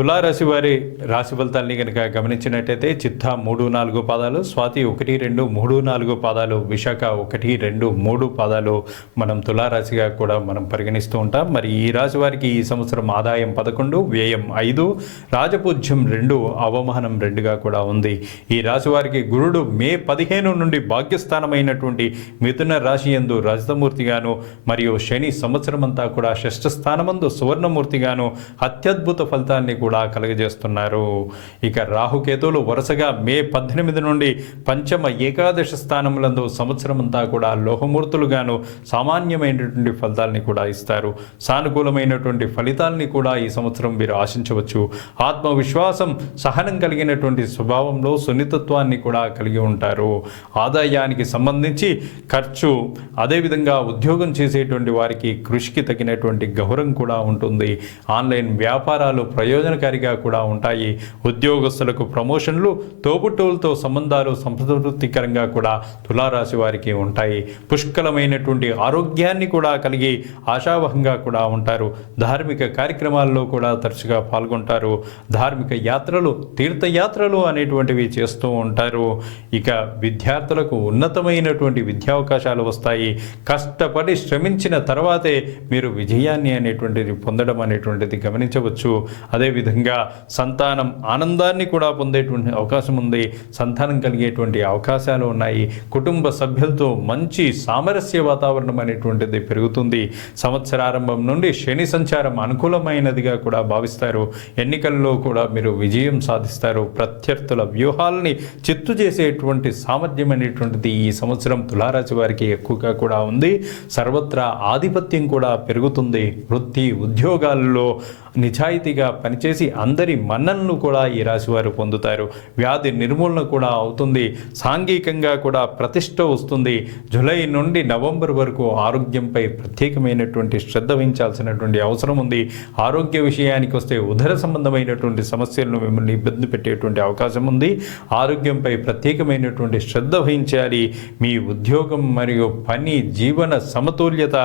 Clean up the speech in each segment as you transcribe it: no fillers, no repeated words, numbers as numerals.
తులారాశి వారి రాశి ఫలితాలని కనుక గమనించినట్టయితే చిత్త 3-4 పాదాలు, స్వాతి 1-2-3-4 పాదాలు, విశాఖ 1-2-3 పాదాలు మనం తులారాశిగా కూడా మనం పరిగణిస్తూ ఉంటాం. మరి ఈ రాశి వారికి ఈ సంవత్సరం ఆదాయం 11, వ్యయం 5, రాజపూజ్యం 2, అవమానం 2గా కూడా ఉంది. ఈ రాశి వారికి గురుడు మే 15 నుండి భాగ్యస్థానమైనటువంటి మిథున రాశి యందు రజతమూర్తిగాను, మరియు శని సంవత్సరం అంతా కూడా షష్ఠ స్థానమందు సువర్ణమూర్తిగాను అత్యద్భుత ఫలితాన్ని కూడా కలుగజేస్తున్నారు. ఇక రాహుకేతువులు వరుసగా మే 18 నుండి పంచమ ఏకాదశ స్థానములందు సంవత్సరం అంతా కూడా లోహమూర్తులుగాను సామాన్యమైనటువంటి ఫలితాలని కూడా ఇస్తారు. సానుకూలమైనటువంటి ఫలితాలని కూడా ఈ సంవత్సరం మీరు ఆశించవచ్చు. ఆత్మవిశ్వాసం, సహనం కలిగినటువంటి స్వభావంలో సున్నితత్వాన్ని కూడా కలిగి ఉంటారు. ఆదాయానికి సంబంధించి ఖర్చు, అదేవిధంగా ఉద్యోగం చేసేటువంటి వారికి కృషికి తగినటువంటి గౌరవం కూడా ఉంటుంది. ఆన్లైన్ వ్యాపారాలు ప్రయోజనకారిగా కూడా ఉంటాయి. ఉద్యోగస్తులకు ప్రమోషన్లు, తోబుట్టువులతో సంబంధాలు సంతృప్తికరంగా కూడా తులారాశి వారికి ఉంటాయి. పుష్కలమైనటువంటి ఆరోగ్యాన్ని కూడా కలిగి ఆశావహంగా కూడా ఉంటారు. ధార్మిక కార్యక్రమాల్లో కూడా తరచుగా పాల్గొంటారు. ధార్మిక యాత్రలు, తీర్థయాత్రలు అనేటువంటివి చేస్తూ ఉంటారు. ఇక విద్యార్థులకు ఉన్నతమైనటువంటి విద్యావకాశాలు వస్తాయి. కష్టపడి శ్రమించిన తర్వాతే మీరు విజయాన్ని అనేటువంటిది పొందడం అనేటువంటిది గమనించవచ్చు. అదేవిధంగా సంతానం ఆనందాన్ని కూడా పొందేటువంటి అవకాశం ఉంది. సంతానం కలిగేటువంటి అవకాశాలు ఉన్నాయి. కుటుంబ సభ్యులతో మంచి సామరస్య వాతావరణం అనేటువంటిది పెరుగుతుంది. సంవత్సరారంభం నుండి శని సంచారం అనుకూలమైనదిగా కూడా భావిస్తారు. ఎన్నికల్లో కూడా మీరు విజయం సాధిస్తారు. ప్రత్యర్థుల వ్యూహాలని చిత్తు చేసేటువంటి సామర్థ్యం అనేటువంటిది ఈ సంవత్సరం తులారాశి వారికి ఎక్కువగా కూడా ఉంది. సర్వత్రా ఆధిపత్యం కూడా పెరుగుతుంది. వృత్తి ఉద్యోగాల్లో నిజాయితీగా పనిచేసి అందరి మన్ననను కూడా ఈ రాశివారు పొందుతారు. వ్యాధి నిర్మూలన కూడా అవుతుంది. సాంఘికంగా కూడా ప్రతిష్ట వస్తుంది. జూలై నుండి నవంబర్ వరకు ఆరోగ్యంపై ప్రత్యేకమైనటువంటి శ్రద్ధ వహించాల్సినటువంటి అవసరం ఉంది. ఆరోగ్య విషయానికి వస్తే ఉదర సంబంధమైనటువంటి సమస్యలను మిమ్మల్ని ఇబ్బంది పెట్టేటువంటి అవకాశం ఉంది. ఆరోగ్యంపై ప్రత్యేకమైనటువంటి శ్రద్ధ వహించాలి. మీ ఉద్యోగం మరియు పని జీవన సమతుల్యత,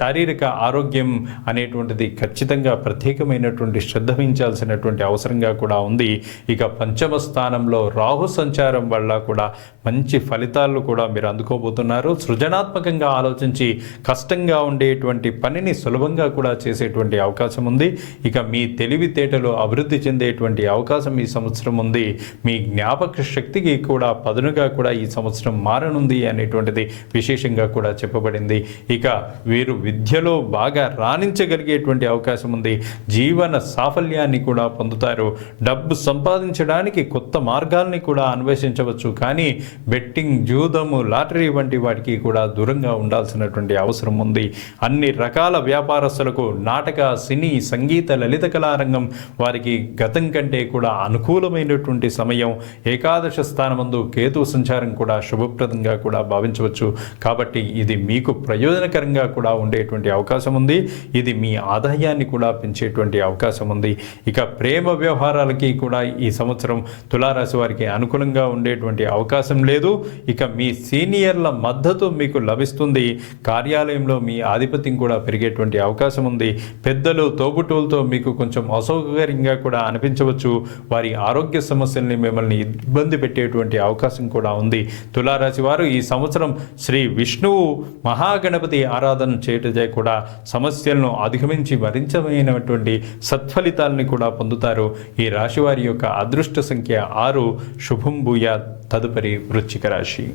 శారీరక ఆరోగ్యం అనేటువంటిది ఖచ్చితంగా ప్రత్యేకమైనటువంటి శ్రద్ధ వహించాల్సినటువంటి అవసరంగా కూడా ఉంది. ఇక పంచమ స్థానంలో రాహు సంచారం వల్ల కూడా మంచి ఫలితాలు కూడా మీరు అందుకోబోతున్నారు. సృజనాత్మకంగా ఆలోచించి కష్టంగా ఉండేటువంటి పనిని సులభంగా కూడా చేసేటువంటి అవకాశం ఉంది. ఇక మీ తెలివితేటలు అభివృద్ధి చెందేటువంటి అవకాశం ఈ సంవత్సరం ఉంది. మీ జ్ఞాపక శక్తికి కూడా పదునుగా కూడా ఈ సంవత్సరం మారనుంది అనేటువంటిది విశేషంగా కూడా చెప్పబడింది. ఇక వీరు విద్యలో బాగా రాణించగలిగేటువంటి అవకాశం ఉంది. జీవన సాఫల్యాన్ని కూడా పొందుతారు. డబ్బు సంపాదించడానికి కొత్త మార్గాల్ని కూడా అన్వేషించవచ్చు. కానీ బెట్టింగ్, జూదము, లాటరీ వంటి వాటికి కూడా దూరంగా ఉండాల్సినటువంటి అవసరం ఉంది. అన్ని రకాల వ్యాపారస్తులకు నాటక, సినీ, సంగీత, లలిత కళారంగం వారికి గతం కంటే కూడా అనుకూలమైనటువంటి సమయం. ఏకాదశ స్థానమందు కేతు సంచారం కూడా శుభప్రదంగా కూడా భావించవచ్చు. కాబట్టి ఇది మీకు ప్రయోజనకరంగా కూడా ఉండేటువంటి అవకాశం ఉంది. ఇది మీ ఆదాయాన్ని కూడా పెంచేటువంటి అవకాశం ఉంది. ఇక ప్రేమ వ్యవహారాలకి కూడా ఈ సంవత్సరం తులారాశి వారికి అనుకూలంగా ఉండేటువంటి అవకాశం లేదు. ఇక మీ సీనియర్ల మద్దతు మీకు లభిస్తుంది. కార్యాలయంలో మీ ఆధిపత్యం కూడా పెరిగేటువంటి అవకాశం ఉంది. పెద్దలు, తోబుట్టువులతో మీకు కొంచెం అసౌకర్యంగా కూడా అనిపించవచ్చు. వారి ఆరోగ్య సమస్యల్ని మిమ్మల్ని ఇబ్బంది పెట్టేటువంటి అవకాశం కూడా ఉంది. తులారాశి వారు ఈ సంవత్సరం శ్రీ విష్ణువు మహాగణపతి ఆరాధన చేయటం కూడా సమస్యలను అధిగమించి మరించమైనటువంటి సత్ఫలితాలని కూడా పొందుతారు. ఈ రాశి వారి యొక్క అదృష్ట సంఖ్య 6. శుభం భూయాత్. తదుపరి వృశ్చిక రాశి.